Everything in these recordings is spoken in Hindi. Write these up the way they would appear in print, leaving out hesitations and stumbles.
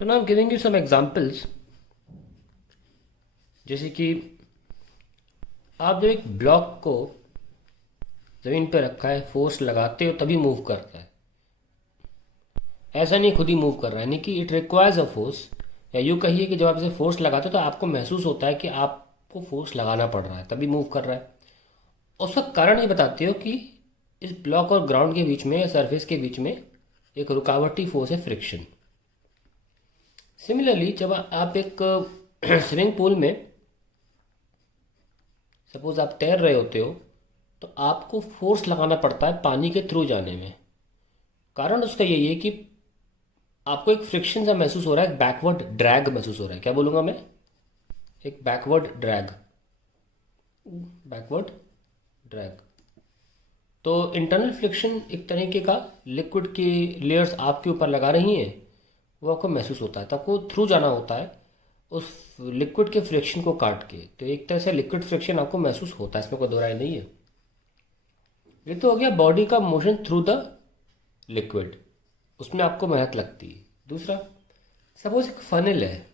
So now I'm giving you some examples. जैसे कि आप जब एक ब्लॉक को ज़मीन पर रखा है, फोर्स लगाते हो तभी मूव करता है, ऐसा नहीं खुद ही मूव कर रहा है, नहीं कि इट रिक्वायर्स अ फोर्स। या यूँ कहिए कि जब आप इसे फोर्स लगाते हो तो आपको महसूस होता है कि आपको फोर्स लगाना पड़ रहा है तभी मूव कर रहा है। उसका कारण ये बताते हो कि इस ब्लॉक और ग्राउंड के बीच में या सरफेस के बीच में एक रुकावटी फोर्स है, फ्रिक्शन। सिमिलरली जब आप एक स्विमिंग पूल में सपोज आप तैर रहे होते हो तो आपको फोर्स लगाना पड़ता है पानी के थ्रू जाने में। कारण उसका यही है कि आपको एक फ्रिक्शन सा महसूस हो रहा है, एक बैकवर्ड ड्रैग महसूस हो रहा है। क्या बोलूँगा मैं? एक बैकवर्ड ड्रैग, बैकवर्ड ड्रैग। तो इंटरनल फ्रिक्शन एक तरीके का लिक्विड की लेयर्स आपके ऊपर लगा रही हैं, वो आपको महसूस होता है। तो आपको थ्रू जाना होता है उस लिक्विड के फ्रिक्शन को काट के। तो एक तरह से लिक्विड फ्रिक्शन आपको महसूस होता है, इसमें कोई दो राय नहीं है। ये तो हो गया बॉडी का मोशन थ्रू द लिक्विड, उसमें आपको मेहनत लगती है। दूसरा, सपोज एक फनल है,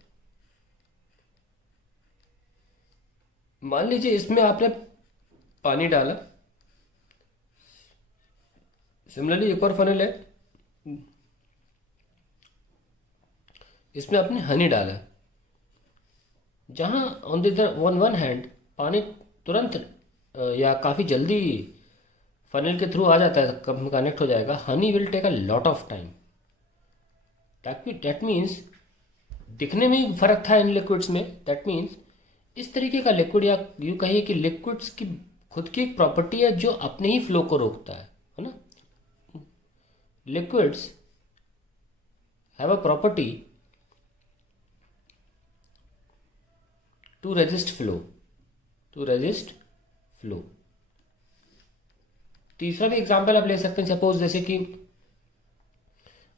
मान लीजिए इसमें आपने पानी डाला। सिमिलरली एक और फनल है, इसमें आपने हनी डाला। जहाँ ऑन द वन हैंड पानी तुरंत या काफ़ी जल्दी फनल के थ्रू आ जाता है, कनेक्ट हो जाएगा। Honey will take a lot of time. That means दिखने में ही फर्क था इन लिक्विड्स में। दैट मीन्स इस तरीके का लिक्विड, या यूँ कहिए कि लिक्विड्स की खुद की एक प्रॉपर्टी है जो अपने ही फ्लो को रोकता है ना। Liquids have a property to resist flow, to resist flow. तीसरा भी एग्जाम्पल आप ले सकते हैं। सपोज जैसे कि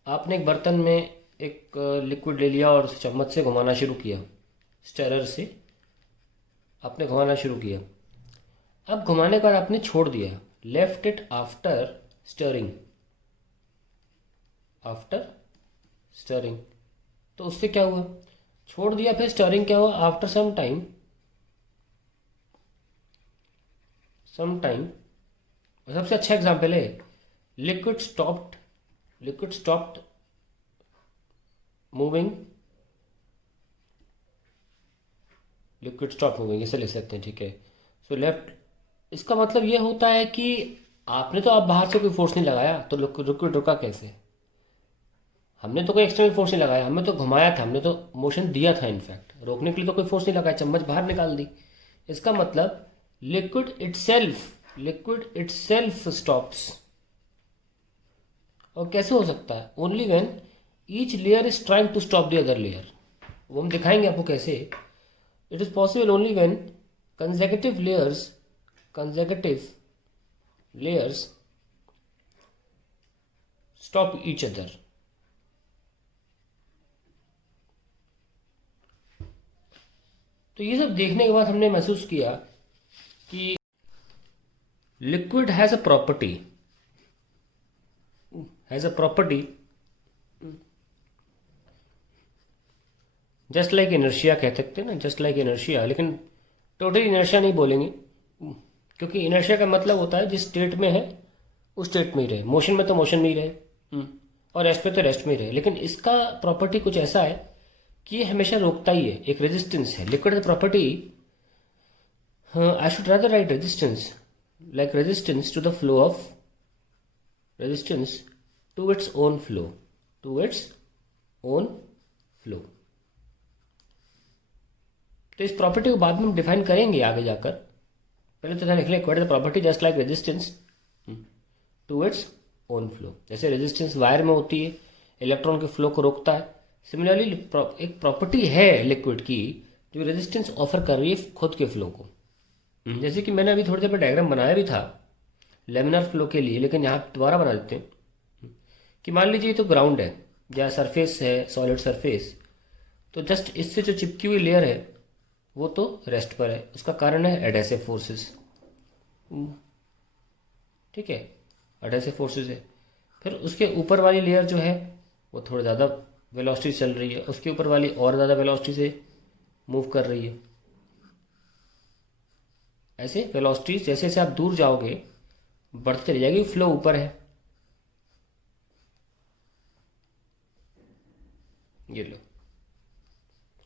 आपने एक बर्तन में एक लिक्विड ले लिया और उसे चम्मच से घुमाना शुरू किया, स्टेरर से आपने घुमाना शुरू किया। अब घुमाने के बाद आपने छोड़ दिया, left it after stirring, after stirring. तो उससे क्या हुआ? छोड़ दिया, फिर स्टरिंग क्या हुआ? आफ्टर सम टाइम, सबसे अच्छा एग्जाम्पल है liquid stopped moving, liquid stop moving, इसे ले सकते हैं। ठीक है। सो लेफ्ट, इसका मतलब ये होता है कि आपने तो आप बाहर से कोई फोर्स नहीं लगाया, तो लिक्विड रुका कैसे? हमने तो कोई एक्सटर्नल फोर्स नहीं लगाया, हमने तो घुमाया था, हमने तो मोशन दिया था। इनफैक्ट रोकने के लिए तो कोई फोर्स नहीं लगाया, चम्मच बाहर निकाल दी। इसका मतलब लिक्विड इटसेल्फ स्टॉप्स। और कैसे हो सकता है? Only when each layer is trying to stop the other layer. वो हम दिखाएंगे आपको कैसे। It is possible only when consecutive layers stop each other। तो ये सब देखने के बाद हमने महसूस किया कि liquid has a property, just like inertia कह सकते हैं ना, जस्ट लाइक इनर्शिया। लेकिन टोटली इनर्शिया नहीं बोलेंगे, क्योंकि इनर्शिया का मतलब होता है जिस स्टेट में है उस स्टेट में ही रहे। मोशन में तो मोशन में ही रहे, और रेस्ट में तो रेस्ट में ही रहे। लेकिन इसका प्रॉपर्टी कुछ ऐसा है कि ये हमेशा रोकता ही है, एक रेजिस्टेंस है। Liquid property, I should rather write resistance, like resistance to the flow of, resistance to its own flow, to its own flow. तो इस प्रॉपर्टी को बाद में हम डिफाइन करेंगे आगे जाकर। पहले तो लिख लें, what is the property just like resistance to its own flow. जैसे रेजिस्टेंस वायर में होती है, इलेक्ट्रॉन के फ्लो को रोकता है। सिमिलरली एक प्रॉपर्टी है लिक्विड की जो रेजिस्टेंस ऑफर कर रही है खुद के फ्लो को। जैसे कि मैंने अभी थोड़ी देर में डायग्राम बनाया भी था लेमिनर फ्लो के लिए, लेकिन यहाँ दोबारा बना देते हैं कि मान लीजिए तो ग्राउंड है या सरफेस है, सॉलिड सरफेस। तो जस्ट इससे जो चिपकी हुई लेयर है वो तो रेस्ट पर है। उसका कारण है एडेसिव फोर्सेस। ठीक है, एडेसिव फोर्सेस है। फिर उसके ऊपर वाली लेयर जो है वो थोड़ा ज़्यादा वेलोसिटी चल रही है, उसके ऊपर वाली और ज़्यादा वेलोसिटी से मूव कर रही है। ऐसे वेलोसिटी जैसे जैसे आप दूर जाओगे बढ़ती चली जाएगी, फ्लो ऊपर है। ये लो,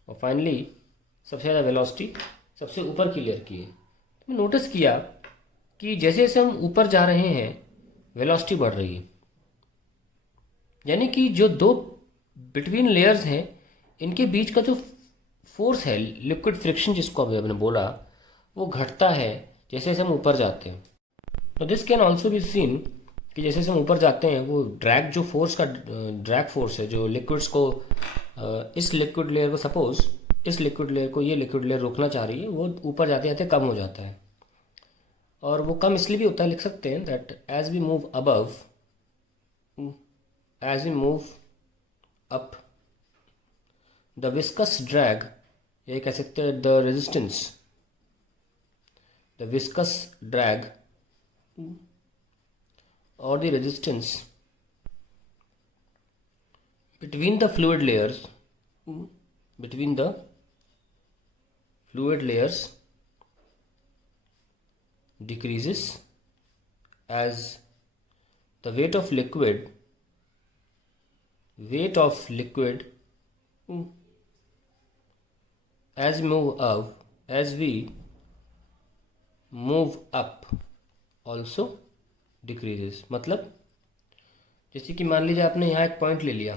और फाइनली सबसे ज़्यादा वेलोसिटी सबसे ऊपर की लेयर की है। तो नोटिस किया कि जैसे जैसे हम ऊपर जा रहे हैं वेलोसिटी बढ़ रही है, यानी कि जो दो बिटवीन लेयर्स हैं इनके बीच का जो फोर्स है, लिक्विड फ्रिक्शन जिसको अभी हमने बोला, वो घटता है जैसे जैसे हम ऊपर जाते हैं। तो this can also be seen कि जैसे जैसे हम ऊपर जाते हैं वो ड्रैग, जो फोर्स का ड्रैग फोर्स है जो लिक्विड्स को इस लिक्विड लेयर को, सपोज इस लिक्विड लेयर को ये लिक्विड लेयर रोकना चाह रही है, वो ऊपर जाते जाते कम हो जाता है। और वो कम इसलिए भी होता है, लिख सकते हैं that as we move above, as we move up, the viscous drag, ये कह सकते हैं the resistance, the viscous drag or the resistance between the fluid layers, between the fluid layers decreases as the weight of liquid as we move up also decreases. मतलब जैसे कि मान लीजिए आपने यहाँ एक पॉइंट ले लिया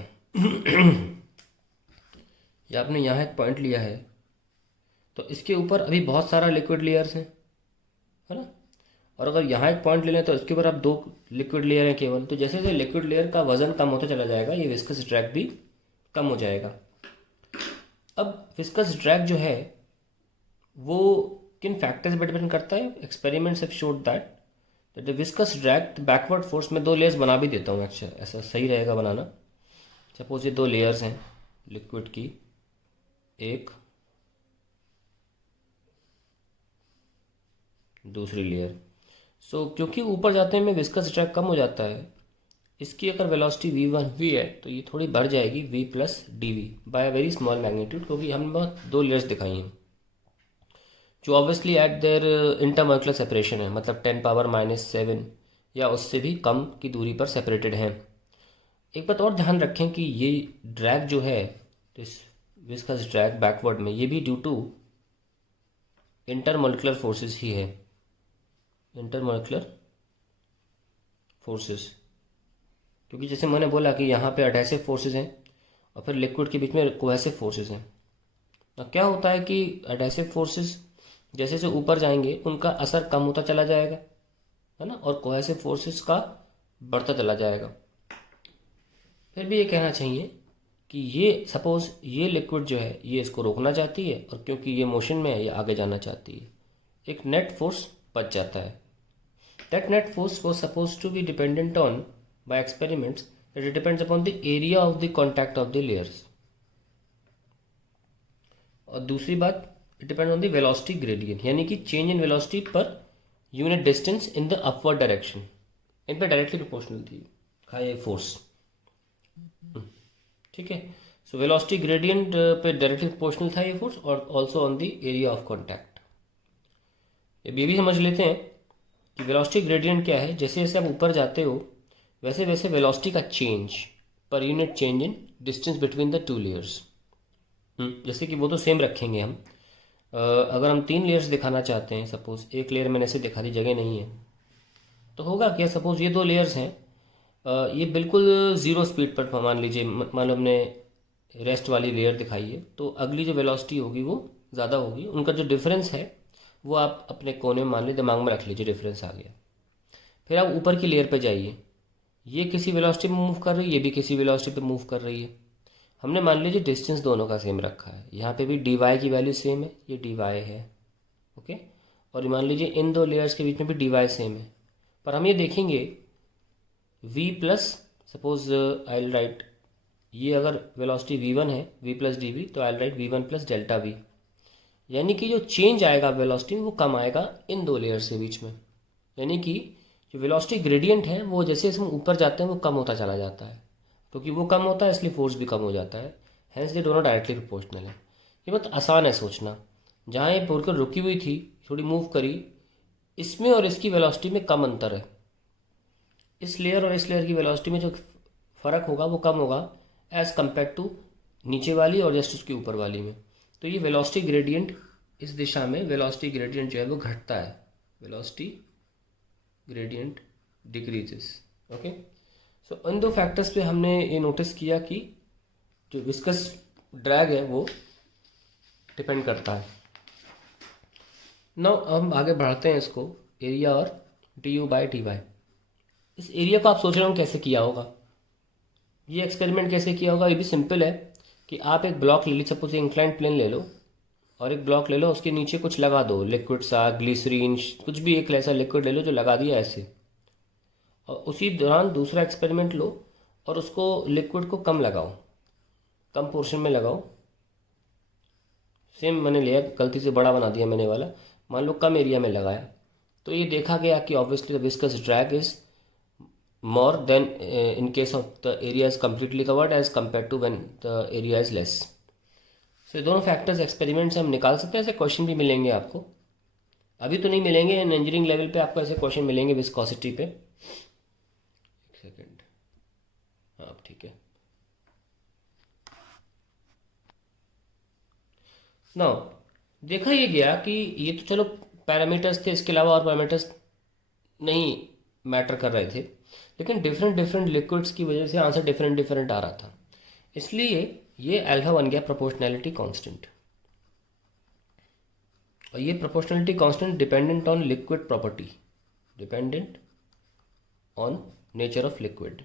या आपने यहाँ एक पॉइंट लिया है, तो इसके ऊपर अभी बहुत सारा लिक्विड लेयर्स हैं, है ना। और अगर यहाँ एक पॉइंट ले लें तो इसके ऊपर अब 2 लिक्विड लेयर हैं केवल। तो जैसे जैसे लिक्विड लेयर का वजन कम होता चला जाएगा, ये विस्कस ड्रैग भी कम हो जाएगा। अब विस्कस ड्रैग जो है वो किन फैक्टर्स पर डिपेंड करता है? Experiments have showed that the viscous drag backward force, में 2 लेयर्स बना भी देता हूँ, अच्छा ऐसा सही रहेगा बनाना। सपोज ये 2 लेयर्स हैं लिक्विड की, एक दूसरी लेयर। सो क्योंकि ऊपर जाते में विस्कस ड्रैग कम हो जाता है, इसकी अगर वेलोसिटी v है तो ये थोड़ी बढ़ जाएगी v plus dv by very small magnitude, क्योंकि हमने 2 लेयर्स दिखाई हैं जो obviously at their intermolecular separation है, मतलब 10⁻⁻7 या उससे भी कम की दूरी पर सेपरेटेड हैं। एक बात और ध्यान रखें कि ये ड्रैग जो है, तो इस विस्कस ड्रैग बैकवर्ड में, ये भी ड्यू टू इंटरमोलिकुलर फोर्सेस ही है, इंटरमोलिकुलर फोर्सेस। क्योंकि जैसे मैंने बोला कि यहाँ पे एडहेसिव फोर्सेस हैं और फिर लिक्विड के बीच में कोहेसिव फोर्सेस हैं। अब क्या होता है कि एडहेसिव फोर्सेस जैसे जैसे ऊपर जाएंगे उनका असर कम होता चला जाएगा, है ना, और कोहेसिव फोर्सेस का बढ़ता चला जाएगा। फिर भी ये कहना चाहिए कि ये सपोज ये लिक्विड जो है ये इसको रोकना चाहती है, और क्योंकि ये मोशन में है ये आगे जाना चाहती है, एक नेट फोर्स बच जाता है। That net force was supposed to be dependent on by experiments that it depends upon the area of the contact of the layers। और दूसरी बात, it depend on the velocity gradient, यानी कि change in velocity per unit distance in the upward direction, इन पर डायरेक्टली प्रोपोर्शनल थी ये फोर्स। ठीक है, सो वेलोसिटी ग्रेडियंट पे डायरेक्टली प्रोपोर्शनल था ये फोर्स, और also on the area of contact. ये भी समझ लेते हैं कि वेलोसिटी ग्रेडियंट क्या है। जैसे जैसे आप ऊपर जाते हो वैसे वैसे वेलोसिटी का change per unit change in distance between the 2 layers, जैसे कि वो तो सेम रखेंगे हम। अगर हम 3 लेयर्स दिखाना चाहते हैं, सपोज एक लेयर मैंने ऐसे दिखा दी, जगह नहीं है, तो होगा क्या, सपोज ये 2 लेयर्स हैं, ये बिल्कुल 0 स्पीड पर, मान लीजिए, मान लो हमने रेस्ट वाली लेयर दिखाई है, तो अगली जो वेलोसिटी होगी वो ज़्यादा होगी। उनका जो डिफरेंस है वो आप अपने कोने में मान लीजिए, दिमाग में रख लीजिए, डिफरेंस आ गया। फिर आप ऊपर की लेयर पर जाइए, ये किसी वेलोसिटी में मूव कर रही है, ये भी किसी वेलोसिटी पे मूव कर रही है। हमने मान लीजिए डिस्टेंस दोनों का सेम रखा है, यहाँ पे भी dy की वैल्यू सेम है, ये dy है, ओके। और मान लीजिए इन 2 लेयर्स के बीच में भी dy सेम है, पर हम ये देखेंगे v plus, suppose I will write, ये अगर वेलोसिटी v1 है, v प्लस dv, तो I will write v1 plus delta v, यानी कि जो चेंज आएगा वेलोसिटी में वो कम आएगा इन 2 लेयर्स के बीच में। यानी कि जो वेलोसिटी ग्रेडियंट है वो जैसे हम ऊपर जाते हैं वो कम होता चला जाता है, क्योंकि वो कम होता है इसलिए फोर्स भी कम हो जाता है, हैंस दे दोनों डायरेक्टली प्रोपोर्शनल है। ये बहुत आसान है सोचना। जहाँ ये पोलकर रुकी हुई थी, थोड़ी मूव करी, इसमें और इसकी वेलोसिटी में कम अंतर है। इस लेयर और इस लेयर की वेलोसिटी में जो फ़र्क होगा वो कम होगा एज़ कम्पेयर टू नीचे वाली और जस्ट उसके ऊपर वाली में। तो ये वेलोसिटी ग्रेडियंट, इस दिशा में वेलोसिटी ग्रेडियंट जो है वो घटता है, वेलोसिटी ग्रेडियंट डिक्रीजेस। ओके, सो इन दो फैक्टर्स पे हमने ये नोटिस किया कि जो विस्कस ड्रैग है वो डिपेंड करता है। नाउ हम आगे बढ़ते हैं इसको, एरिया और du/dy। इस एरिया को आप सोच रहे हो कैसे किया होगा, ये एक्सपेरिमेंट कैसे किया होगा। ये भी सिंपल है कि आप एक ब्लॉक ले लीजिए, सपोज इंक्लाइंड प्लेन ले लो और एक ब्लॉक ले लो, उसके नीचे कुछ लगा दो, लिक्विड सा, ग्लिसरीन, कुछ भी एक ऐसा लिक्विड ले लो जो लगा दिया ऐसे, और उसी दौरान दूसरा एक्सपेरिमेंट लो और उसको लिक्विड को कम लगाओ, कम पोर्शन में लगाओ। सेम मैंने लिया, गलती से बड़ा बना दिया मैंने वाला, मान लो कम एरिया में लगाया, तो ये देखा गया कि obviously the viscous drag is more than in case of the area is completely covered as compare to when the area is less. So ये दोनों फैक्टर्स एक्सपेरिमेंट से हम निकाल सकते हैं। ऐसे क्वेश्चन भी मिलेंगे आपको, अभी तो नहीं मिलेंगे, इंजीनियरिंग लेवल पे आपको ऐसे क्वेश्चन मिलेंगे विस्कोसिटी पे। एक सेकेंड, हाँ ठीक है। नाउ देखा ये गया कि ये तो चलो पैरामीटर्स थे, इसके अलावा और पैरामीटर्स नहीं मैटर कर रहे थे, लेकिन डिफरेंट डिफरेंट लिक्विड्स की वजह से आंसर डिफरेंट डिफरेंट आ रहा था, इसलिए ये अल्फा बन गया प्रोपोर्शनैलिटी कांस्टेंट। और ये proportionality constant dependent on liquid property, dependent on nature of liquid,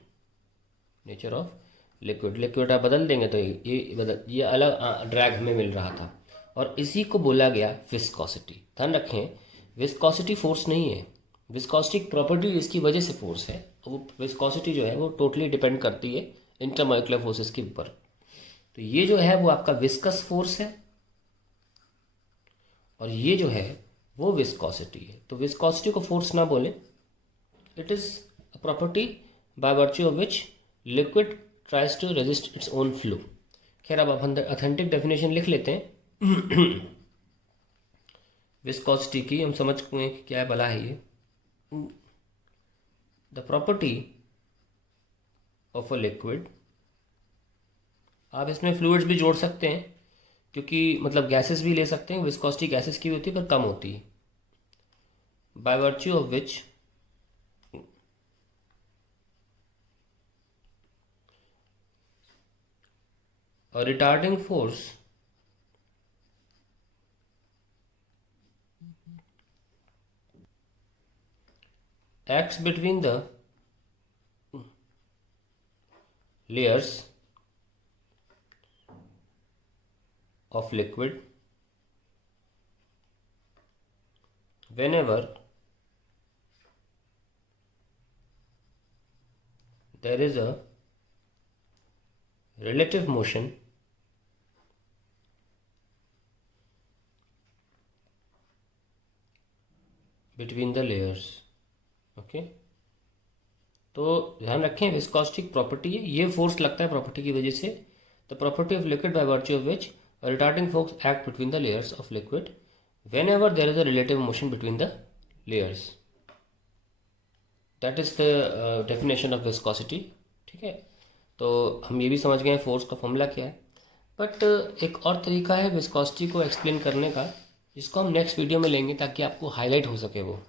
nature of liquid. Liquid आप बदल देंगे तो ये अलग ड्रैग हमें मिल रहा था, और इसी को बोला गया विस्कोसिटी। ध्यान रखें, विस्कोसिटी फोर्स नहीं है, विस्कोसिटी प्रॉपर्टी इसकी वजह से फोर्स है। वो विस्कोसिटी जो है वो टोटली डिपेंड करती है इंटरमॉलिक्यूलर फोर्सेस के ऊपर। तो ये जो है वो आपका विस्कस फोर्स है और ये जो है वो विस्कोसिटी है। तो विस्कोसिटी को फोर्स ना बोले, it is a property by virtue of which liquid tries to resist its own flow. खैर अब ऑथेंटिक डेफिनेशन लिख लेते हैं विस्कोसिटी की, हम समझ गए कि क्या भला है ये। The property of a liquid, आप इसमें फ्लूइड्स भी जोड़ सकते हैं, क्योंकि मतलब गैसेस भी ले सकते हैं, विस्कोसिटी गैसेस की भी होती है पर कम होती है। Bye virtue of which a retarding force acts between the layers of liquid whenever there is a relative motion between the layers। Okay, तो ध्यान रखें विस्कोसिटी प्रॉपर्टी है, ये फोर्स लगता है प्रॉपर्टी की वजह से। The property of liquid by virtue of which retarding force act between the layers of liquid whenever there is a relative motion between the layers, that is the definition of viscosity. ठीक है, तो हम ये भी समझ गए फोर्स का फॉर्मूला क्या है। बट एक और तरीका है विस्कोसिटी को एक्सप्लेन करने का, जिसको हम नेक्स्ट वीडियो में लेंगे ताकि आपको हाईलाइट हो सके वो।